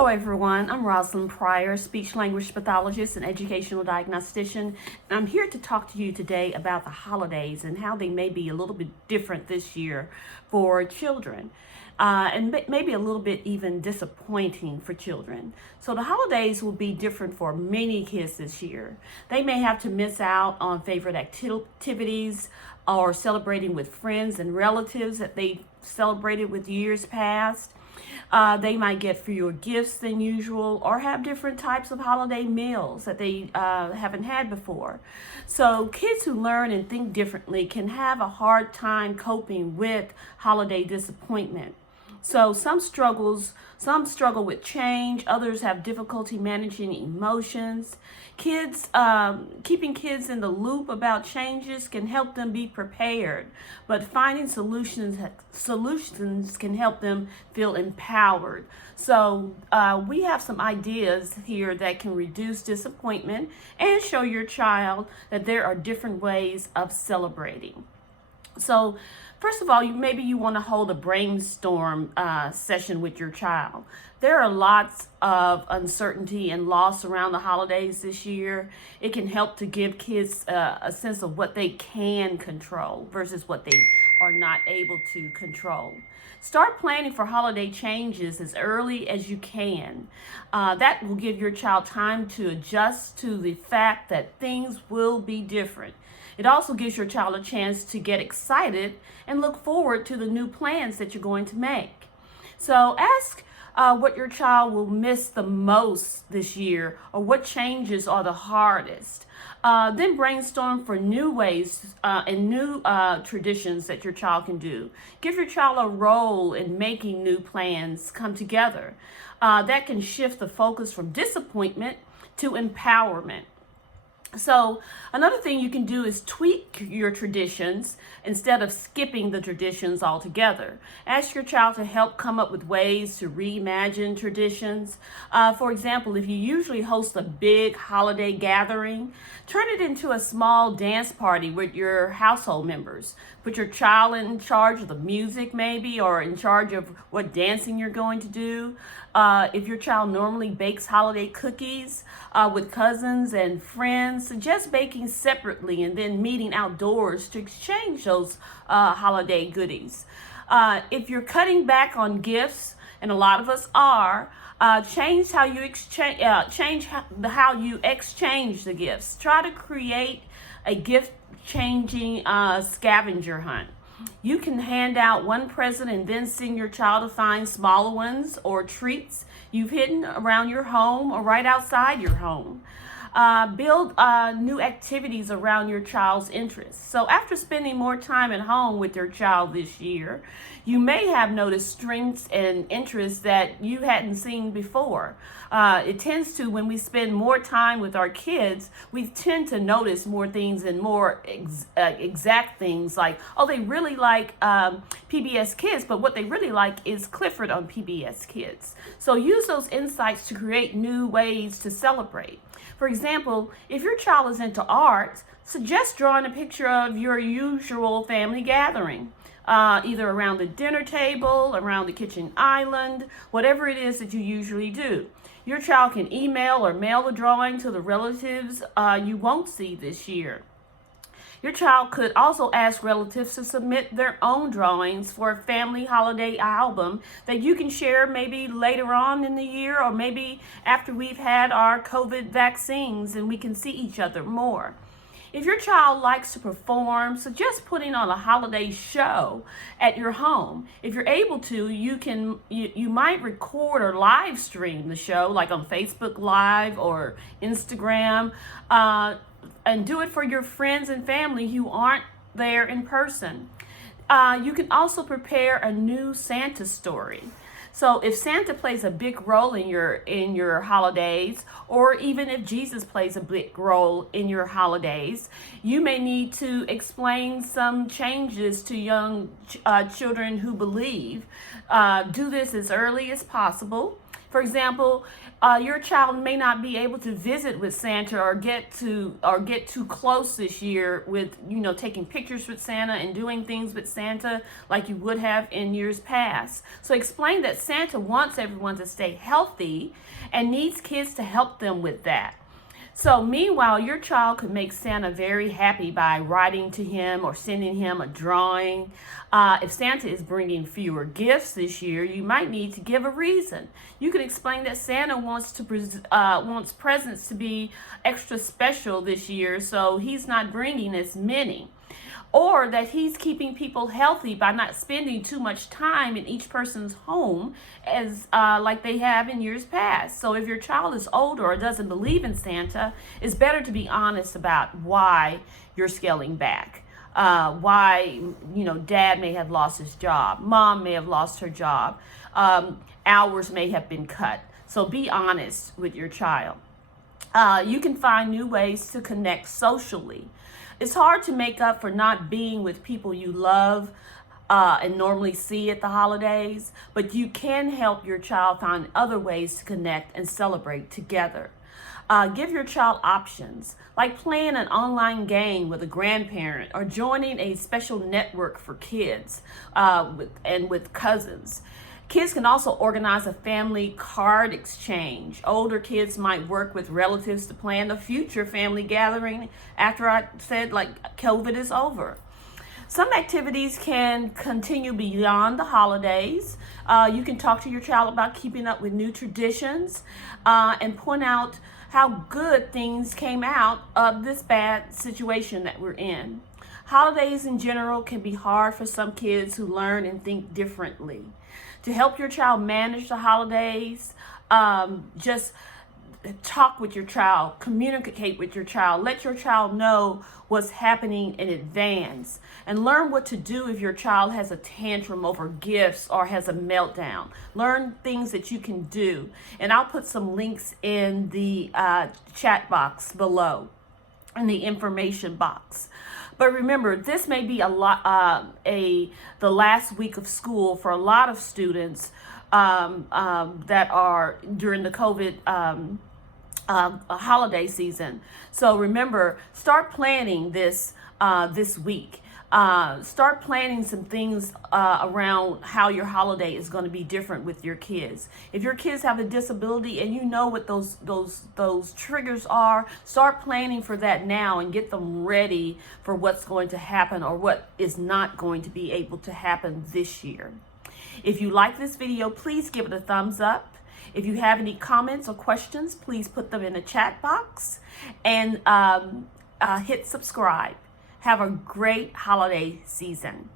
Hello everyone, I'm Rosalind Pryor, speech language pathologist and educational diagnostician. And I'm here to talk to you today about the holidays and how they may be a little bit different this year for children. And maybe a little bit even disappointing for children. So the holidays will be different for many kids this year. They may have to miss out on favorite activities or celebrating with friends and relatives that they celebrated with years past. They might get fewer gifts than usual or have different types of holiday meals that they haven't had before. So kids who learn and think differently can have a hard time coping with holiday disappointment. So some struggle with change, others have difficulty managing emotions. Keeping kids in the loop about changes can help them be prepared, but finding solutions can help them feel empowered. So we have some ideas here that can reduce disappointment and show your child that there are different ways of celebrating. So first of all, maybe you want to hold a brainstorm session with your child. There are lots of uncertainty and loss around the holidays this year. It can help to give kids a sense of what they can control versus what they are not able to control. Start planning for holiday changes as early as you can. That will give your child time to adjust to the fact that things will be different. It also gives your child a chance to get excited and look forward to the new plans that you're going to make. So ask what your child will miss the most this year or what changes are the hardest. Then brainstorm for new ways and new traditions that your child can do. Give your child a role in making new plans come together. That can shift the focus from disappointment to empowerment. So another thing you can do is tweak your traditions instead of skipping the traditions altogether. Ask your child to help come up with ways to reimagine traditions. For example, if you usually host a big holiday gathering, turn it into a small dance party with your household members. Put your child in charge of the music maybe, or in charge of what dancing you're going to do. If your child normally bakes holiday cookies with cousins and friends, suggest baking separately and then meeting outdoors to exchange those holiday goodies. If you're cutting back on gifts, and a lot of us are, change how you exchange the gifts. Try to create a gift changing scavenger hunt. You can hand out one present and then send your child to find smaller ones or treats you've hidden around your home or right outside your home. Build new activities around your child's interests. So after spending more time at home with your child this year, you may have noticed strengths and interests that you hadn't seen before. It tends to, when we spend more time with our kids, we tend to notice more things and more exact things like, oh, they really like PBS Kids, but what they really like is Clifford on PBS Kids. So use those insights to create new ways to celebrate. For example, if your child is into art, suggest drawing a picture of your usual family gathering, either around the dinner table, around the kitchen island, whatever it is that you usually do. Your child can email or mail the drawing to the relatives you won't see this year. Your child could also ask relatives to submit their own drawings for a family holiday album that you can share maybe later on in the year, or maybe after we've had our COVID vaccines and we can see each other more. If your child likes to perform, suggest putting on a holiday show at your home. If you're able to, you might record or live stream the show, like on Facebook Live or Instagram, and do it for your friends and family who aren't there in person. You can also prepare a new Santa story. So if Santa plays a big role in your holidays, or even if Jesus plays a big role in your holidays, you may need to explain some changes to young children who believe. Do this as early as possible. For example, your child may not be able to visit with Santa or get too close this year with, taking pictures with Santa and doing things with Santa like you would have in years past. So explain that Santa wants everyone to stay healthy and needs kids to help them with that. So meanwhile, your child could make Santa very happy by writing to him or sending him a drawing. If Santa is bringing fewer gifts this year, you might need to give a reason. You could explain that Santa wants presents to be extra special this year, so he's not bringing as many. Or that he's keeping people healthy by not spending too much time in each person's home as like they have in years past. So if your child is older or doesn't believe in Santa, it's better to be honest about why you're scaling back. Why, dad may have lost his job, mom may have lost her job, hours may have been cut. So be honest with your child. You can find new ways to connect socially. It's hard to make up for not being with people you love and normally see at the holidays, but you can help your child find other ways to connect and celebrate together. Give your child options, like playing an online game with a grandparent or joining a special network for kids with cousins. Kids can also organize a family card exchange. Older kids might work with relatives to plan a future family gathering after I said COVID is over. Some activities can continue beyond the holidays. You can talk to your child about keeping up with new traditions and point out how good things came out of this bad situation that we're in. Holidays in general can be hard for some kids who learn and think differently. To help your child manage the holidays, just talk with your child, communicate with your child, let your child know what's happening in advance, and learn what to do if your child has a tantrum over gifts or has a meltdown. Learn things that you can do. And I'll put some links in the chat box below, in the information box. But remember, this may be the last week of school for a lot of students that are during the COVID holiday season. So remember, start planning this week. Start planning some things around how your holiday is going to be different with your kids. If your kids have a disability and you know what those triggers are, start planning for that now and get them ready for what's going to happen or what is not going to be able to happen this year. If you like this video, please give it a thumbs up. If you have any comments or questions, please put them in the chat box and hit subscribe. Have a great holiday season.